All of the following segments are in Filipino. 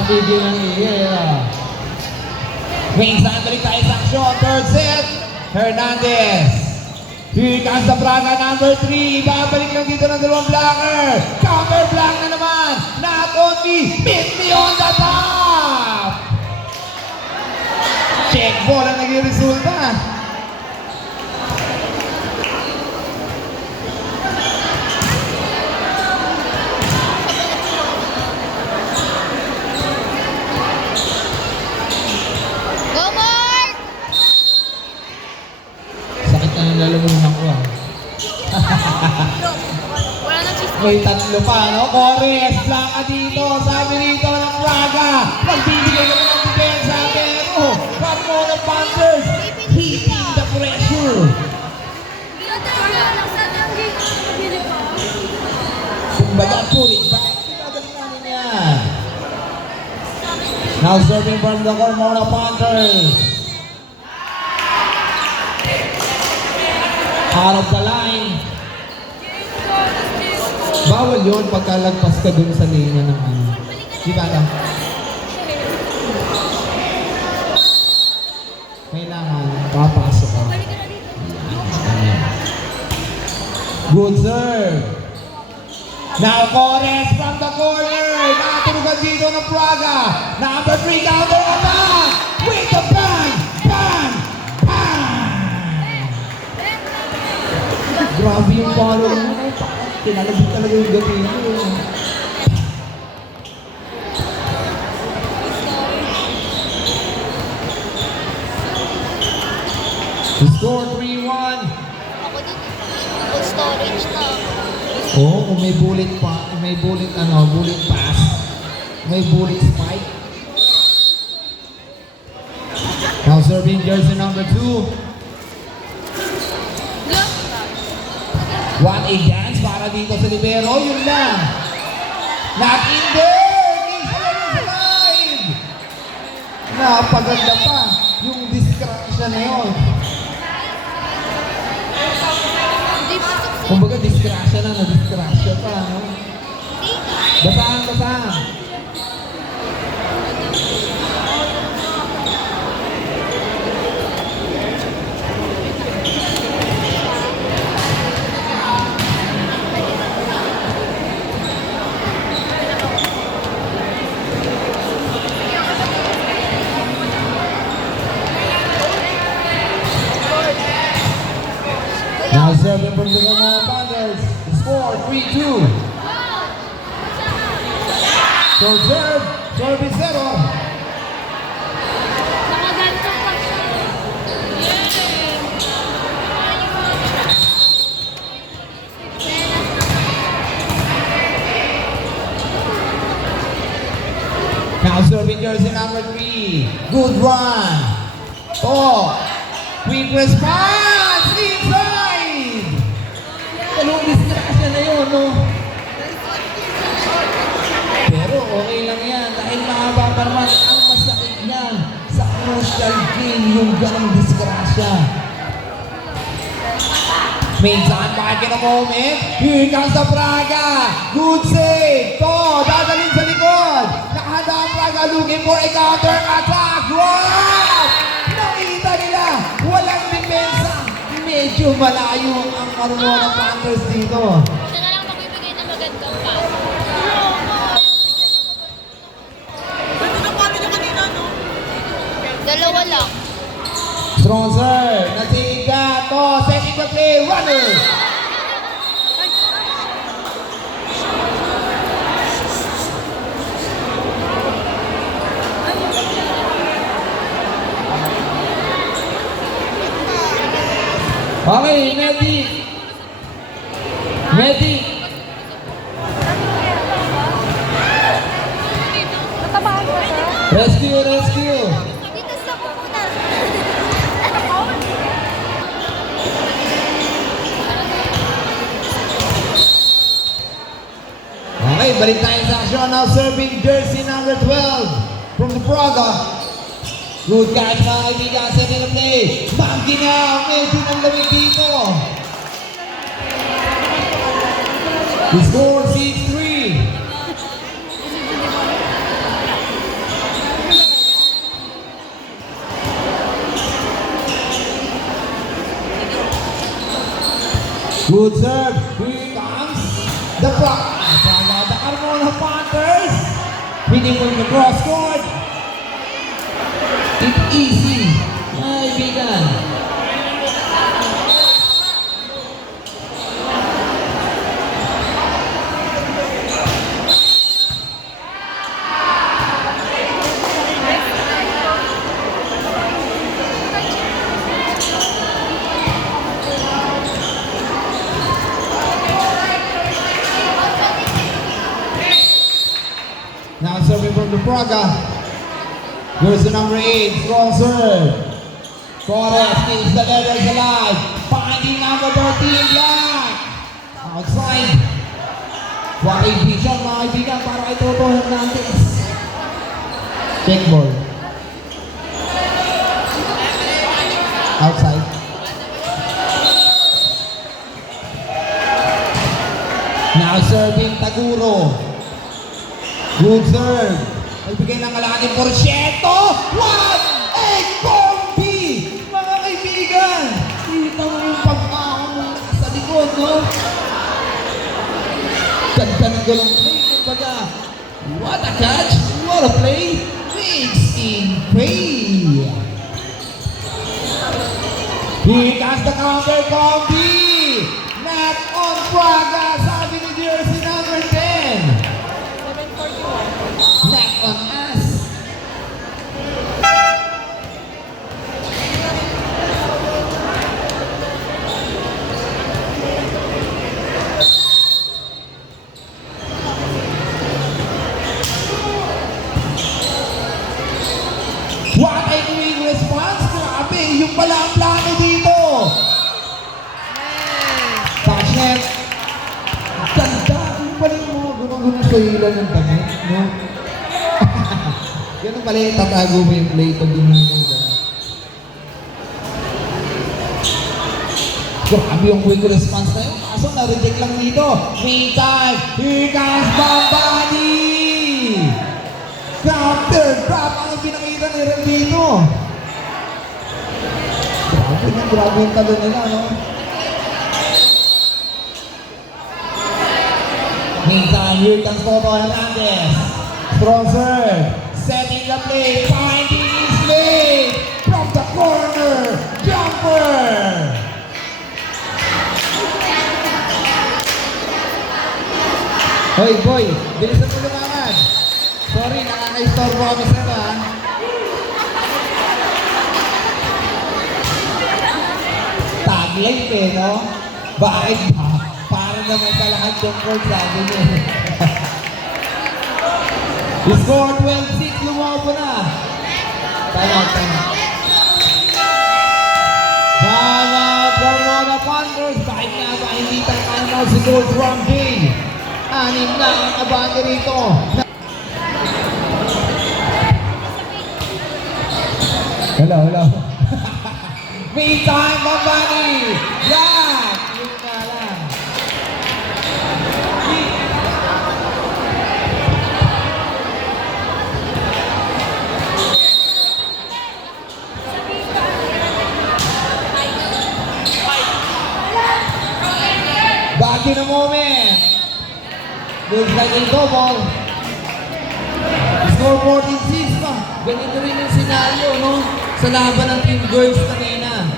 Nakapigil ng iya. Minsan balik tayo sa aksyon. Third set, Hernandez. Here comes the Braga number 3. Babalik lang dito ng dalawang blocker. Counter block na naman. Not only, meet me on the top. Check ball ang naging resulta. Lalamunan ko Wala nang chismis. May tatlo pa, no? Kores, plaka dito, sabi dito ng Braga. Magbibigay kami ng depensa, pero Carmona Panthers, heating the pressure. Kumbaga, pulit ba? Dadalhin namin yan. Now serving from the Carmona Panthers. Out of the line. Bawal yun pagkalagpas ka dun sa linya ng ano. Di ba lang? Kailangan papasok ka. Good serve. Now Kores from the corner. Nakaturugan dito ng Braga. Number 3 counter attack. With the bang! Bang! Grabe yung follow mo. Tinalabit talaga yung gabi mo. Score 3-1. Ako din. Full storage na. Oo, kung may bullet pa, may bullet bullet pass. May bullet spike. Now serving jersey number 2. One against para dito sa libero, yun lang. Not in there! Inside! Napaganda pa yung distraction na yun. Kumbaga distraction na, na-distraction pa. No? Basahan, basahan. Now serving from the Carmona Panthers. Score 3-2. So serve is zero. Nakaganto pa siya. Now serving jersey number 3. Good run. Oh, quick response inside. Anong distraction na yun, no? Pero okay lang yan dahil mahaba pa naman ang masakit niyan sa crucial game yung ganang disgrasya. Minsan, bakit ng moment? Here comes the Braga. Good save. To, dadalhin sa likod. Nakahanda ang Braga looking for a counter attack. Wow! Nakita nila. Walang depensa. Medyo malayo ang Carmona Panthers dito. Siya na lang magbibigay ng magandang pass. Pwede na pati niya kanina, no? Dalawa lang. Stronzer, nasiga. To, setting the play. Runner. Okay, Medic. Medic. Natabahan ka ba? Rescue, rescue. Dito sa muna. Okay, balik tayo sa action. Now serving jersey number 12 from the Braga. Good catch mga kaibigan, setting the play. Banggi na, medyo ng lamig dito. The score 6-3. Good serve. Here comes the Praga. The Carmona Panthers. Winning from the cross court. It's easy. Ay, bigan. Now serving from the Praga. Here's the number 8, strong serve. Torres keeps the letters alive. Finding number 13, Black. Outside. Wakay vision mga kaibigan para kay Toto Hernandez. Check ball. Outside. Now serving Taguro. Good serve. Nagbigay ng kalahating porsyento. 1-8 combi! Mga kaibigan, kita mo yung pag-ahon mo sa likod, no? Ganda ng galong play, kumbaga. What a catch! What a play! Mix in play! Here comes the counter combi! Not on Praga, sabi ni jersey number 10. Not on us. What a quick response. Grabe, yung pala ang plano dito. Touchnet. Ganda. Yung pala mo. Gano'n sa ilan ng damit, no? Ganun pala yung tatago mo yung play pag dinino yung damit. Grabe yung quick response na yun. Kaso na-reject lang dito. Meantime, here comes Bambani! Counter drop ang pinakita ni Ren dito. Grabe yung talo nila, no? Meantime, here comes Toto Hernandez. Strong serve. Setting the play. Finding his lane. From the corner. Jumper. Hoy, boy. Bilisan mo lumangan. Sorry, nakaka-istorbo kami sa ba? Tag life eh, no? Bakit ba? Para naman sa lahat yung court sabi niya. The score 12-6, lumapo na. Time out. Time out for Carmona Panthers. Bakit nga ba hindi time out si Coach Ramsey? 6 na ang abante rito. Hello. Meantime, Bambani! Black! Yun nga lang. Back in a moment. Looks like a double. Score 14-6 pa. Ganito rin yung senaryo, no? Sa laban ng Team Girls kanina.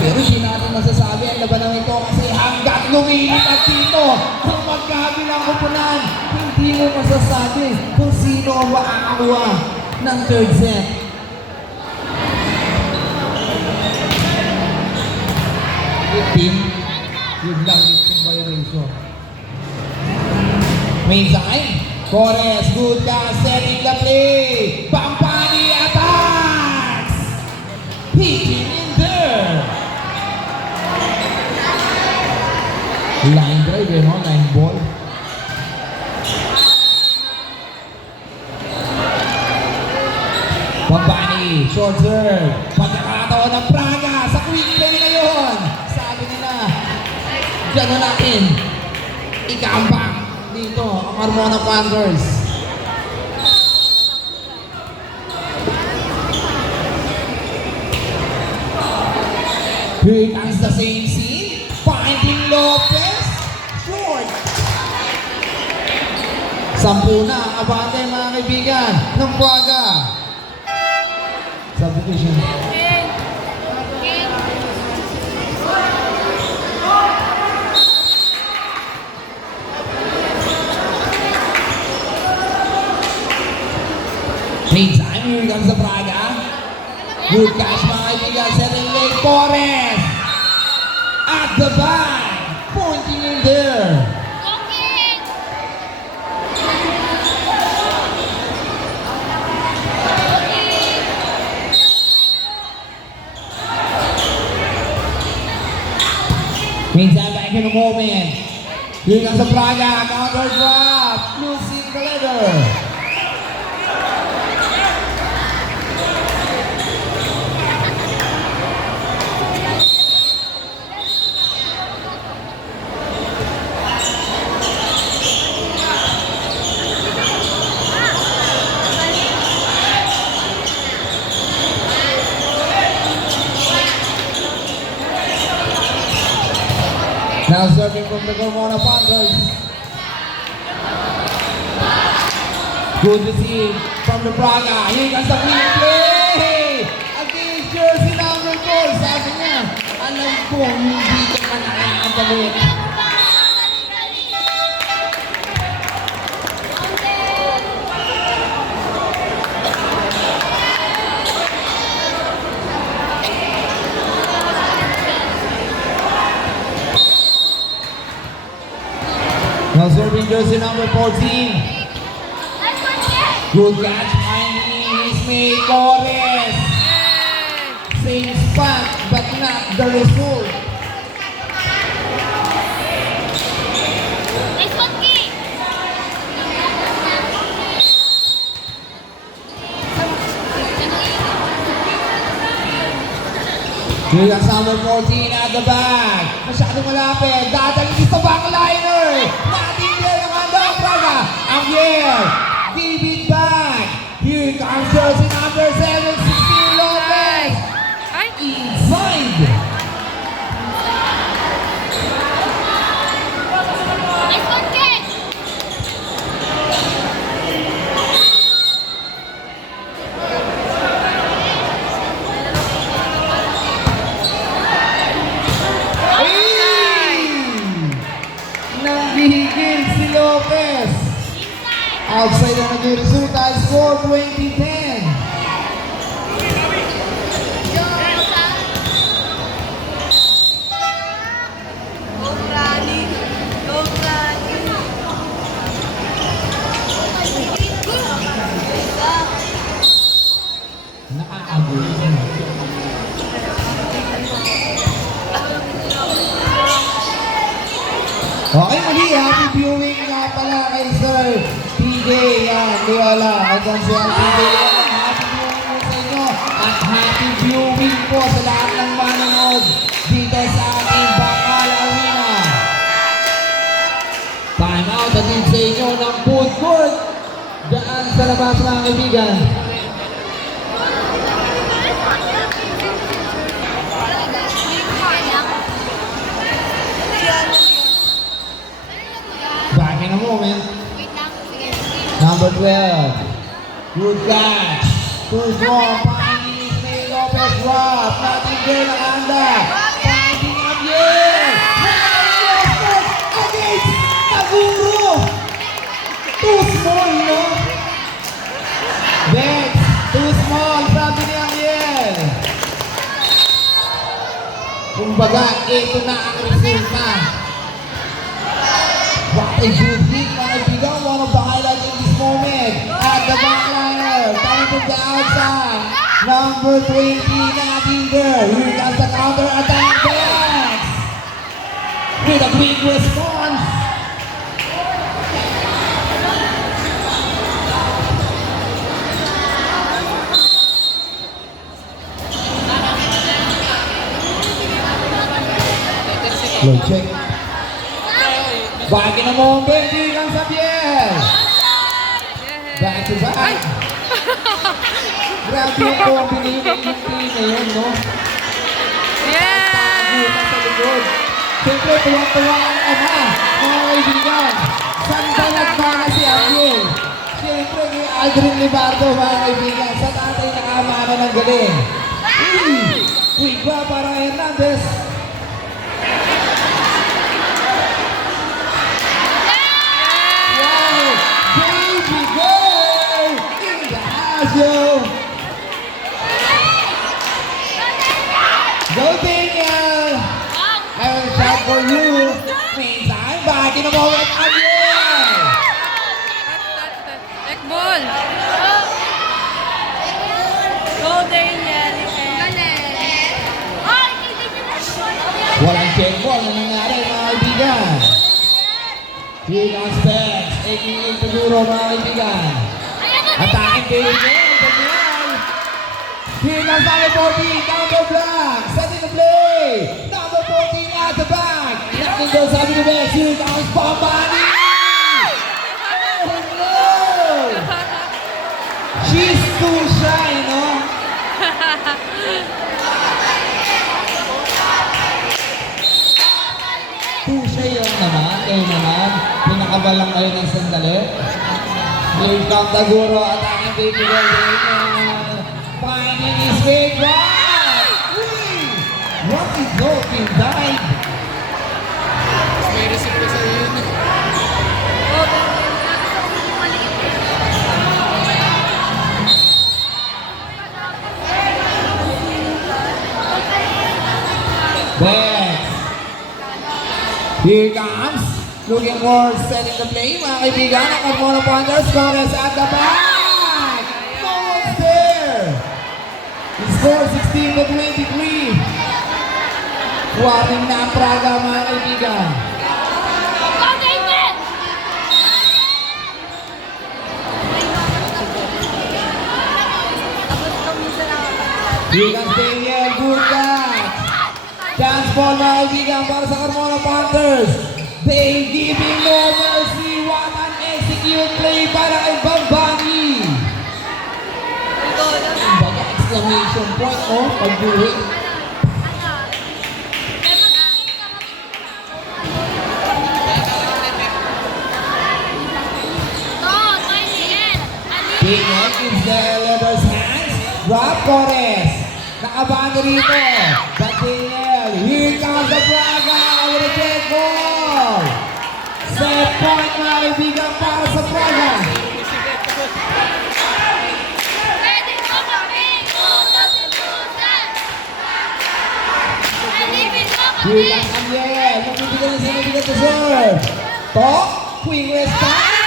Pero hindi natin masasabi ang laban ito kasi hanggat lumilipad dito ang magkabilang kupunan, hindi mo masasabi kung sino ang makakakuha ng third set. Team, yun lang yung team violation. Meantime, Torres, good pass, setting the play. Bambani attacks! Hitting in there. Line drive, no? Line ball. Bambani, short serve. Pagkakataon ng Praga sa quick play ngayon. Sabi nila, dyan na natin. Ikambang dito ang Carmona Panthers. Here comes the same scene. Finding Lopez. Short. 10 na ang abante mga kaibigan ng Praga. Substitution. Meantime, here comes the Praga. Good catch mga kaibigan. Setting late Torres. At the back. Pointing in there. Meantime, back in a moment. Here comes the Praga. Counter drop. Losing the leather. Now serving from the Gormona Panthers. Good to see from the Praga. Here comes the quick play! Against jersey number 4. Sabi niya, alam ko hindi ka pa nakakabalik. Now serving jersey number 14. Good catch, finding his mate, Torres. Same spot, but not the result. Nice one, King. Here comes number 14 at the back. Masyadong malapit. Dadaling sa backliner. Natin din ang handa ang Praga. Ang year. Give it back. Here comes jersey number 7, 16 Lopez. Inside. Nice one, King. Nanggihigil si Lopez. Outside na naging resulta, score 20-10. Go Rani! Go Rani! Nakakagulo. Okay, mali. Happy viewing nga pala kay Sir PJ. Yan, Loyola. Hanggang siya PJ. Happy viewing po sa inyo. At happy viewing po sa lahat ng manonood dito sa ating Bakal Arena. Time out natin sa inyo ng food court. Daan sa labas mga kaibigan. Back in a moment. Wait lang. Sige. Number 12. Good catch. Too strong. Finding Ismael Lopez drop. Nothing there na anda. Finding Javier. Lopez against Taguro. Too small, no? Bex. Too small. Sabi ni Javier. Kumbaga, ito na ang resulta. What a good hit, mga kaibigan. One of the highlights in this moment. At the backliner, coming from the outside. Number 20, nothing there. Here comes the counter attack. Bex with a quick response. Low check. Back in a moment, here comes Javier. Back to back. Grabe yung combination ng team na yun, no? Yeah! likod. Siyempre, tuwang-tuwa ang ama, mga kaibigan. Sandalag para si Ariel. Siyempre, kay Aldrin Libardo, mga kaibigan. Sa tatay nakamana ng galing. Uy, ba para Hernandez. Wow! Baby girl! In the house, yo! Go, Daniel! I will shout for you. Meantime, back in a moment, Ariel! Check ball. Go, Daniel. Walang check ball na nangyari, mga kaibigan. Here comes Bex, a.k.a. Taguro, mga kaibigan. Attacking Daniel, Daniel. Here comes number 14, down the block. Setting the play. Number 14 at the back. Knocking goes up to the Bex. Here comes Pambani. Oh no! She's too shy, no? Too shy yun naman. Kayo naman. Pinakabalang kayo ng sandali. Here comes Taguro, attacking baby girl Daniel. Finding his way back. Uy! What is looking dive? Bex. Here comes. Looking for setting the play. Mga kaibigan, ang Carmona Panthers. Torres at the back. No one's there. The score 16-23. Warning na ang Praga, mga kaibigan. Here comes Daniel. Good catch. Dance ball, mga kaibigan, para sa Carmona Panthers. They giving no mercy. What an execute play para kay Bambani. Baga exclamation point, oh, pag-duwi. Daniel gives the leather's hands. Rob Torres. Nakabano rito. But Daniel, here comes the Braga with a dead ball. Set point, mga kaibigan, para sa Braga. Here comes Amiel. Magbibigay na sa nabigat na serve. Tok, quick restart.